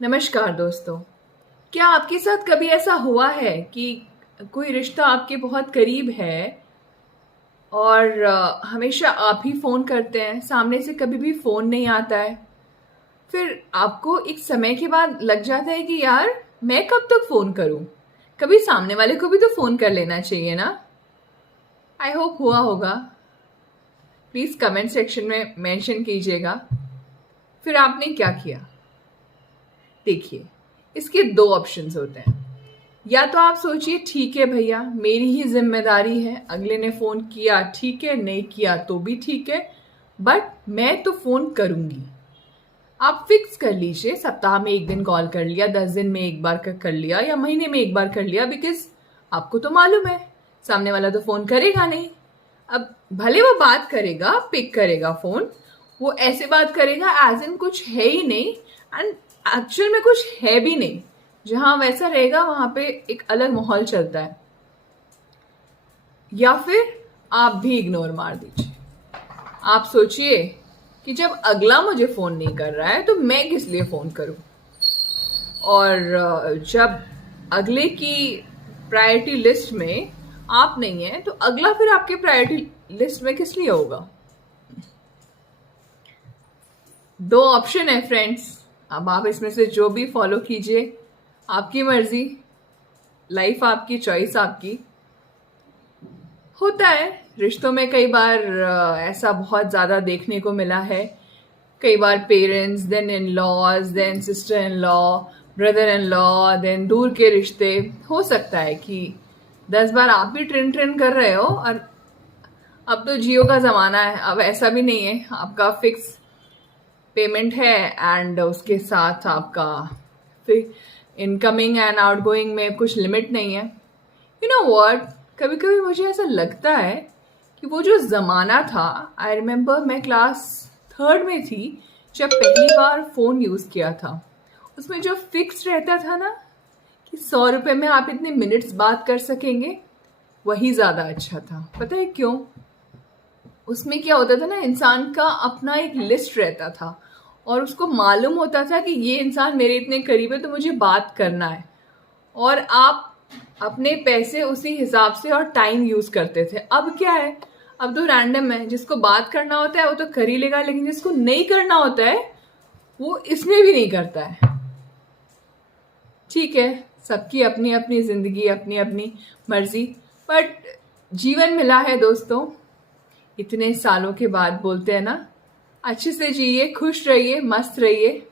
नमस्कार दोस्तों। क्या आपके साथ कभी ऐसा हुआ है कि कोई रिश्ता आपके बहुत करीब है और हमेशा आप ही फ़ोन करते हैं, सामने से कभी भी फ़ोन नहीं आता है। फिर आपको एक समय के बाद लग जाता है कि यार मैं कब तक फ़ोन करूं? कभी सामने वाले को भी तो फ़ोन कर लेना चाहिए ना। आई होप हुआ होगा। प्लीज़ कमेंट सेक्शन में मेंशन कीजिएगा। फिर आपने क्या किया? देखिए, इसके दो ऑप्शंस होते हैं। या तो आप सोचिए ठीक है भैया, मेरी ही जिम्मेदारी है, अगले ने फोन किया ठीक है, नहीं किया तो भी ठीक है, बट मैं तो फोन करूंगी। आप फिक्स कर लीजिए, सप्ताह में एक दिन कॉल कर लिया, 10 दिन में एक बार कर लिया, या महीने में एक बार कर लिया, बिकॉज आपको तो मालूम है सामने वाला तो फोन करेगा नहीं। अब भले वो बात करेगा, पिक करेगा फोन, वो ऐसे बात करेगा एज इन कुछ है ही नहीं, एंड एक्चुअल में कुछ है भी नहीं। जहां वैसा रहेगा वहां पे एक अलग माहौल चलता है। या फिर आप भी इग्नोर मार दीजिए। आप सोचिए कि जब अगला मुझे फोन नहीं कर रहा है तो मैं किस लिए फोन करूं। और जब अगले की प्रायोरिटी लिस्ट में आप नहीं है तो अगला फिर आपके प्रायोरिटी लिस्ट में किस लिए होगा। दो ऑप्शन है फ्रेंड्स, अब आप इसमें से जो भी फॉलो कीजिए, आपकी मर्जी, लाइफ आपकी, चॉइस आपकी। होता है रिश्तों में कई बार ऐसा बहुत ज़्यादा देखने को मिला है। कई बार parents, then in laws, then sister in law, brother in law, then दूर के रिश्ते। हो सकता है कि 10 बार आप भी ट्रिन ट्रिन कर रहे हो। और अब तो जियो का ज़माना है, अब ऐसा भी नहीं है, आपका फिक्स पेमेंट है एंड उसके साथ आपका फिर इनकमिंग एंड आउटगोइंग में कुछ लिमिट नहीं है। यू नो व्हाट, कभी कभी मुझे ऐसा लगता है कि वो जो ज़माना था, आई रिमेम्बर मैं क्लास थर्ड में थी जब पहली बार फ़ोन यूज़ किया था। उसमें जो फिक्स रहता था ना कि 100 रुपये में आप इतने मिनट्स बात कर सकेंगे, वही ज़्यादा अच्छा था। पता है क्यों? उसमें क्या होता था ना, इंसान का अपना एक लिस्ट रहता था और उसको मालूम होता था कि ये इंसान मेरे इतने करीब है तो मुझे बात करना है। और आप अपने पैसे उसी हिसाब से और टाइम यूज करते थे। अब क्या है, अब तो रैंडम है, जिसको बात करना होता है वो तो कर ही लेगा, लेकिन जिसको नहीं करना होता है वो इसमें भी नहीं करता है। ठीक है, सबकी अपनी अपनी जिंदगी, अपनी अपनी मर्जी, बट जीवन मिला है दोस्तों, इतने सालों के बाद बोलते हैं ना, अच्छे से जिए, खुश रहिए, मस्त रहिए।